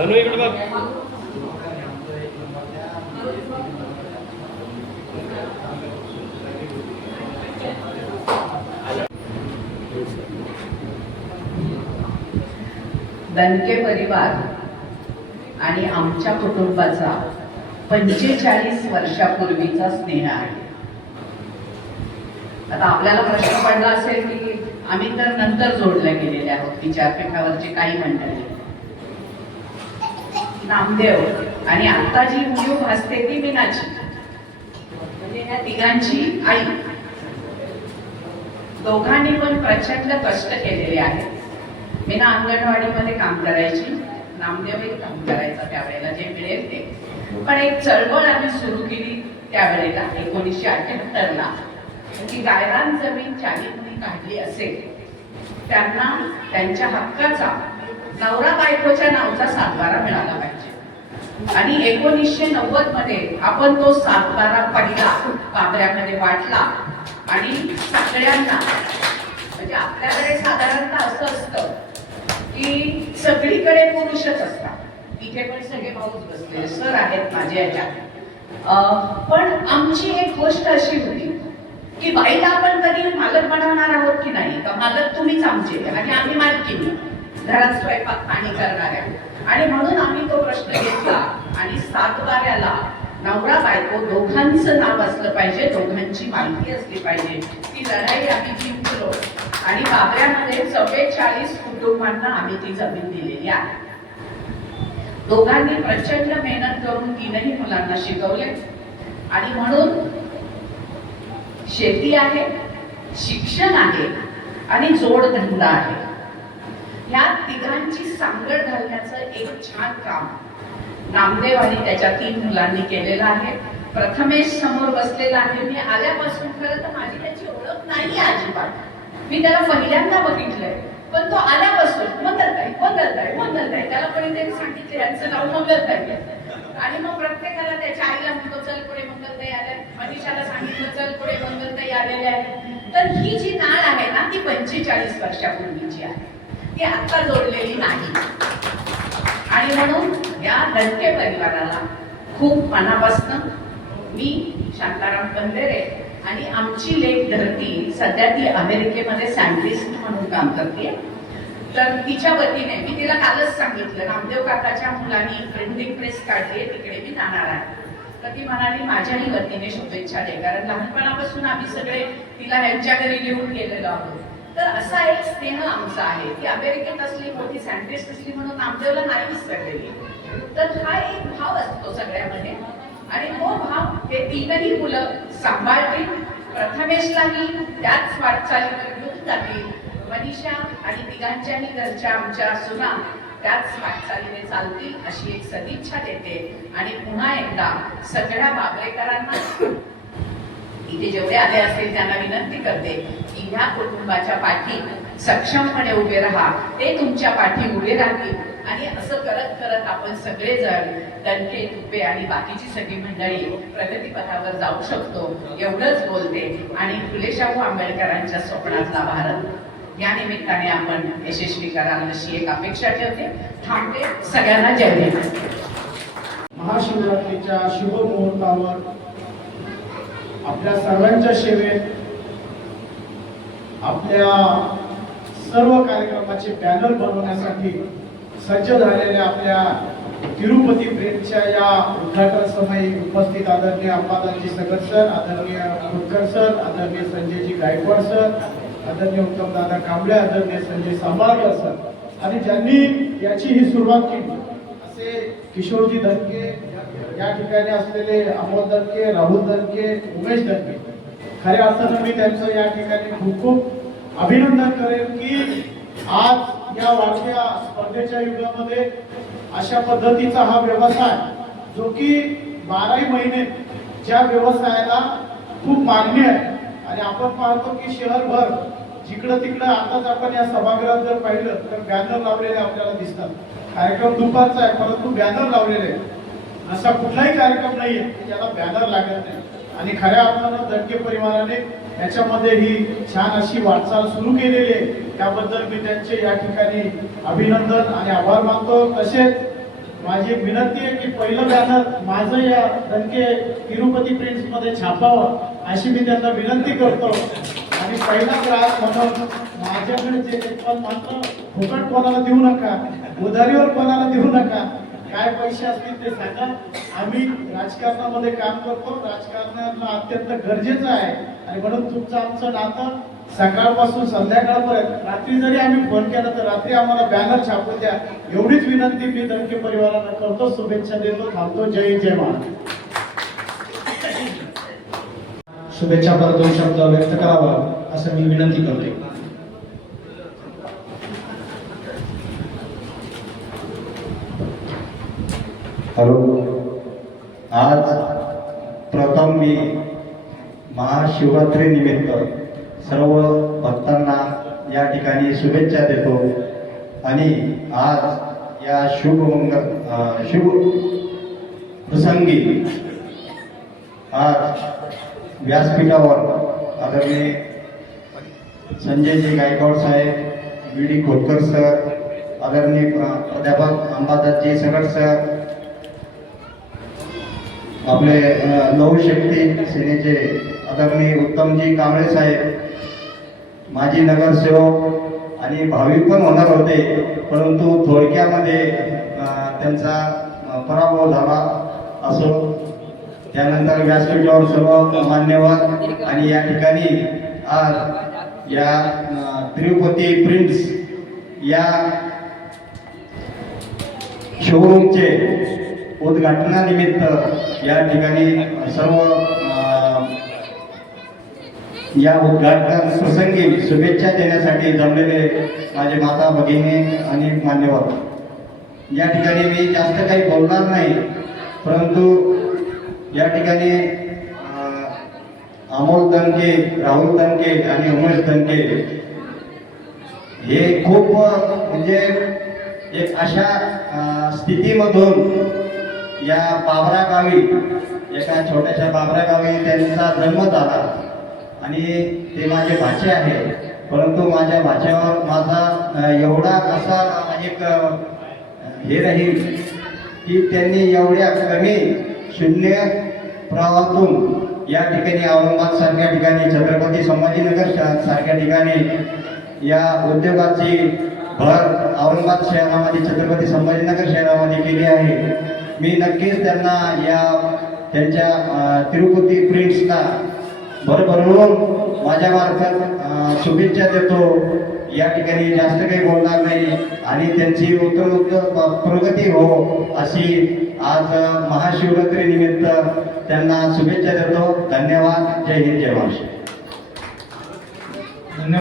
दणके परिवार आणि आमच्या कुटुंबाचा 45 वर्षापूर्वीचा स्नेह आहे. आता आपल्याला प्रश्न पडला असेल की आम्ही तर नंतर जोडल्या गेलेले आहोत. विचारपीठावरचे काही मंडळी, नामदेव आणि आता जी व्हिडिओ भासते ती मीनाची, म्हणजे या तिघांची आई. दोघांनी पण प्रचंड कष्ट केलेले आहेत. मीना अंगणवाडीमध्ये काम करायची, नामदेवही काम करायचा त्यावेळेला जे मिळेल ते. पण एक चळवळ आम्ही सुरू केली त्यावेळेला 1978ला की गायरान जमीन ज्यांनी कोणी काढली असेल त्यांना त्यांच्या हक्काचा नवरा बायकोच्या नावचा सातबारा मिळाला पाहिजे. आणि 1990 मध्ये आपण तो सातबारा पहिला बाबऱ्यामध्ये वाटला आणि सगळ्यांना, म्हणजे आपल्याकडे साधारणतः असं असतं की सगळीकडे पुरुषच असतात. इथे पण सगळे भाऊच बसले, सर आहेत माझे याच्यात. पण आमची एक गोष्ट अशी होती की बाईला आपण कधी मालक बनवणार आहोत की नाही, का मालक तुम्हीच आमचे आणि आम्ही मालकीनी, घरात स्वयंपाक पाणी करणाऱ्या. आणि म्हणून आम्ही तो प्रश्न घेतला आणि सातबाऱ्याला नवरा बायको दोघांचं नाव असलं पाहिजे, दोघांची मालकी असली पाहिजे. ती लढाई आम्ही जिंकलो आणि बाबऱ्यामध्ये 44 कुटुंबांना आम्ही ती जमीन दिलेली आहे. दोघांनी प्रचंड मेहनत करून 3ही मुलांना शिकवले आणि म्हणून शेती आहे, शिक्षण आहे आणि जोडधंदा आहे. या तिघांची सांगड घालण्याचं एक छान काम नामदेव आणि त्याच्या 3 मुलांनी केलेलं आहे. प्रथमेश समोर बसलेला आहे. मी आल्यापासून खरं तर माझी त्याची ओळख नाही अजिबात. मी त्याला पहिल्यांदा बघितलंय, पण तो आल्यापासून मंगलताई त्याला कोणीतरी सांगितले यांचं नाव मंगलताई. आणि मग प्रत्येकाला त्याच्या आईला म्हणतो चल पुढे मंगलताई आल्या, मनीषाला सांगितलं चल पुढे मंगलताई आलेले आहे. तर ही जी नाळ आहे ना ती 45 वर्षापूर्वीची आहे, ती आता जोडलेली नाही. आणि म्हणून या दणके परिवाराला खूप मनापासून मी शांताराम कंदेरे आणि आमची लेक धरती, सध्या ती अमेरिकेमध्ये सायंटिस्ट म्हणून काम करते. तर तिच्या वतीने मी तिला कालच सांगितलं नामदेव काकाच्या मुलांनी प्रिंटिंग प्रेस काढली, तिकडे मी जाणार आहे. तर ती म्हणाली माझ्याही वतीने शुभेच्छा दे, कारण लहानपणापासून आम्ही सगळे तिला ह्यांच्या घरी घेऊन गेलेलो आहोत. तर असा एक स्नेह आमचा आहे. ती अमेरिकेत असली, मोठी सायंटिस्ट असली म्हणून नामदेवला नाही विसरलेली. तर हा एक भाव असतो सगळ्यामध्ये आणि तो भाव हे 3ही मुलं सांभाळतील. प्रथमेशलाही त्याच वाटचालीवर घेऊन जातील. मनीषा आणि तिघांच्याही घरच्या आमच्या सुना त्याच वाटचालीने चालतील अशी एक सदिच्छा देते. आणि पुन्हा एकदा सगळ्या बाबरेकरांना इथे जेवढे आले असतील त्यांना विनंती करते की ह्या कुटुंबाच्या पाठी सक्षमपणे उभे राहा, ते तुमच्या पाठी उभे राहतील. आणि असं करत करत आपण सगळेजण दणके, तुपे आणि बाकीची सगळी मंडळी प्रगतीपथावर जाऊ शकतो एवढंच बोलते. आणि फुले शाहू आंबेडकरांच्या स्वप्नातला भारत या निमित्ताने आपण यशस्वी कराल अशी एक अपेक्षा ठेवते. थांबते. सगळ्यांना जय भीम. महाशिवरात्रीच्या शुभ मुहूर्तावर आपल्या सर्वांच्या सेवेत आपल्या सर्व कार्यक्रमाचे बॅनर बनवण्यासाठी सज्ज झालेल्या आपल्या तिरुपती ब्रेनच्या या उद्घाटन समयी उपस्थित आदरणीय अंबादासजी सगत सर, आदरणीय खोतकर सर, आदरणीय संजयजी गायकवाड सर, आदरणीय उत्तम दादा कांबळे, आदरणीय संजय सांबाळकर सर आणि ज्यांनी याची ही सुरुवात केली असे किशोरजी दणके, या ठिकाणी असलेले अमोल दणके, राहुल दणके, उमेश दणके. खऱ्या अर्थानं मी त्यांचं या ठिकाणी खूप खूप अभिनंदन करेन की आज या वाढत्या स्पर्धेच्या युगामध्ये अशा पद्धतीचा हा व्यवसाय, जो की 12 महिने ज्या व्यवसायाला खूप मागणी आहे. आणि आपण पाहतो की शहरभर जिकडं तिकडं आताच आपण या सभागृहात जर पाहिलं तर बॅनर लावलेले आपल्याला दिसतात. कार्यक्रम दुपारचा आहे परंतु बॅनर लावलेले. असा कुठलाही कार्यक्रम नाहीये ज्याला बॅनर लागत नाही. आणि खऱ्या अर्थानं दणके परिवाराने याच्यामध्ये ही छान अशी वाटचाल सुरू केलेली आहे. त्याबद्दल मी त्यांचे या ठिकाणी अभिनंदन आणि आभार मानतो. तसेच माझी एक विनंती आहे की पहिलं बॅनर माझं या दणके तिरुपती प्रिंट्स मध्ये छापावं अशी मी त्यांना विनंती करतो आणि पहिला ग्राहक म्हणून माझ्याकडे जे पण मात्र फुकट कोणाला देऊ नका, उधारीवर कोणाला देऊ नका. काय पैसे असतील ते सांगा. आम्ही राजकारणामध्ये काम करतो, राजकारणाला अत्यंत गरजेचं आहे आणि म्हणून तुमचं आमचं नातं सकाळपासून संध्याकाळपर्यंत. रात्री जरी आम्ही फोन केला तर रात्री आम्हाला बॅनर छापून द्या एवढीच विनंती मी दणके परिवाराला करतो. शुभेच्छा देतो. थांबतो. जय जय महाराज. शुभेच्छा पर 2 शब्द व्यक्त करावा असं मी विनंती करते. हॅलो, आज प्रथम मी महाशिवरात्री निमित्त सर्व भक्तांना या ठिकाणी शुभेच्छा देतो आणि आज या शुभ प्रसंगी आज व्यासपीठावर आदरणीय संजयजी गायकवाड साहेब, बी डी खोतकर सर, आदरणीय प्राध्यापक अंबादासजी सगट सर, आपले नवशक्ती सेनेचे आदरणीय उत्तमजी कांबळे साहेब, माजी नगरसेवक आणि भावी पण होणार होते परंतु थोडक्यामध्ये त्यांचा पराभव झाला असो. त्यानंतर व्यासपीठावर सर्व मान्यवर आणि या ठिकाणी आज या तिरुपती प्रिंट्स या शोरूमचे उद्घाटनानिमित्त या ठिकाणी सर्व या उद्घाटन प्रसंगी शुभेच्छा देण्यासाठी जमलेले माझे माता भगिनी आणि मान्यवर. या ठिकाणी मी जास्त काही बोलणार नाही परंतु या ठिकाणी अमोल दणके, राहुल दणके आणि उमेश दणके हे खूप म्हणजे एक अशा स्थितीमधून या बाबरा गावी, एका छोट्याशा बाबरा गावी त्यांचा जन्म झाला आणि ते माझे भाचे आहे. परंतु माझ्या भाच्यावर माझा एवढा असा एक हे राहील की त्यांनी एवढ्या कमी शून्य प्रवाहातून या ठिकाणी औरंगाबाद सारख्या ठिकाणी, छत्रपती संभाजीनगर सारख्या ठिकाणी या उद्योगाची भर औरंगाबाद शहरामध्ये, छत्रपती संभाजीनगर शहरामध्ये केली आहे. मी नक्कीच त्यांना या त्यांच्या तिरुपती प्रिंट्सला भरभरून माझ्यामार्फत शुभेच्छा देतो. या ठिकाणी जास्त काही बोलणार नाही आणि त्यांची उत्तर प्रगती हो अशी आज महाशिवरात्री निमित्त त्यांना शुभेच्छा देतो. धन्यवाद. जय हिंद, जय महाराष्ट्र.